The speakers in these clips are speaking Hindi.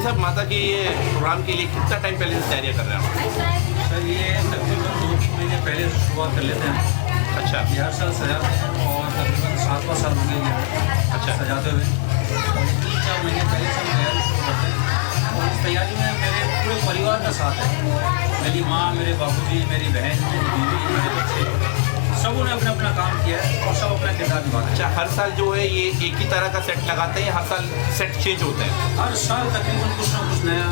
मौलवी साहब, माता के ये प्रोग्राम के लिए कितना टाइम पहले से तैयारियाँ कर रहे हैं आप? सर ये तकरीबन 2-3 महीने पहले से शुरुआत कर लेते हैं। अच्छा। ये हर साल सजाते हैं और तकरीबन 7वां साल हो गया है अच्छा। सजाते हुए। और 3-4 महीने पहले से हम तैयारी शुरू करते हैं और इस तैयारी में मेरे पूरे परिवार का साथ है। मेरी माँ, मेरे बाबूजी, मेरी बहन, मेरी बीवी, मेरे बच्चे, सबों ने अपना अपना काम किया है और सब अपना किरदार निभाते हैं। अच्छा, हर साल जो है ये एक ही तरह का सेट लगाते हैं या हर साल सेट चेंज होते हैं? हर साल तकरीबन कुछ ना कुछ नया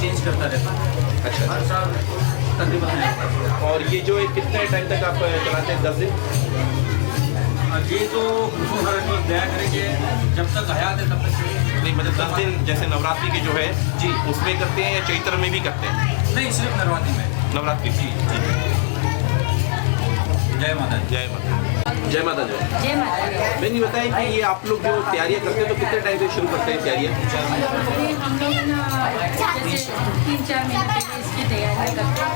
चेंज करता रहता है। अच्छा। हर साल तकरीबन नया। और ये जो है कितने टाइम तक आप चलाते हैं? 10 दिन? ये तो हुजूर दया करेंगे, जब तक हयात है तब तक चलेगा। नहीं, मतलब 10 दिन जैसे नवरात्रि के जो है जी उसमें करते हैं या चैत्र में भी करते हैं? नहीं, सिर्फ नवरात्रि में। नवरात्रि जी जी। जय माता दी। जय माता। जय माता दी। जय माता दी। मैंने बताया कि ये आप लोग जो तैयारियां करते हैं तो कितने टाइम से शुरू करते हैं तैयारियां? ये हम लोग ना जैसे 3-4 महीने पहले इसकी तैयारी करते हैं।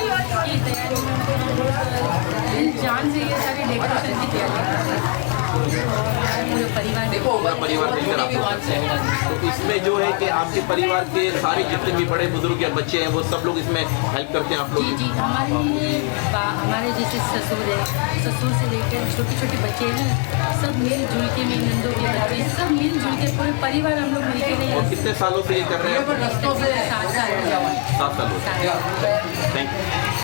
इसकी तैयारी में दिल जान से ये सारी डेकोरेशन की तैयारी करते हैं। पूरे परिवार पूरा परिवार मिलकर आप लोग करते हैं। तो इसमें जो है कि आपके परिवार के सारे जितने भी बड़े बुजुर्ग या बच्चे हैं वो सब लोग इसमें हेल्प करते हैं आप लोग? जी जी, हमारे जैसे ससुर है, ससुर से लेकर छोटे छोटे बच्चे हैं, सब मिलजुल के, मेरे नंदों के बच्चे सब मिलजुल के पूरे परिवार हम लोग मिलके नहीं। और कितने सालों से ये कर रहे हैं? 7 साल। 7 सालों से। Thank you.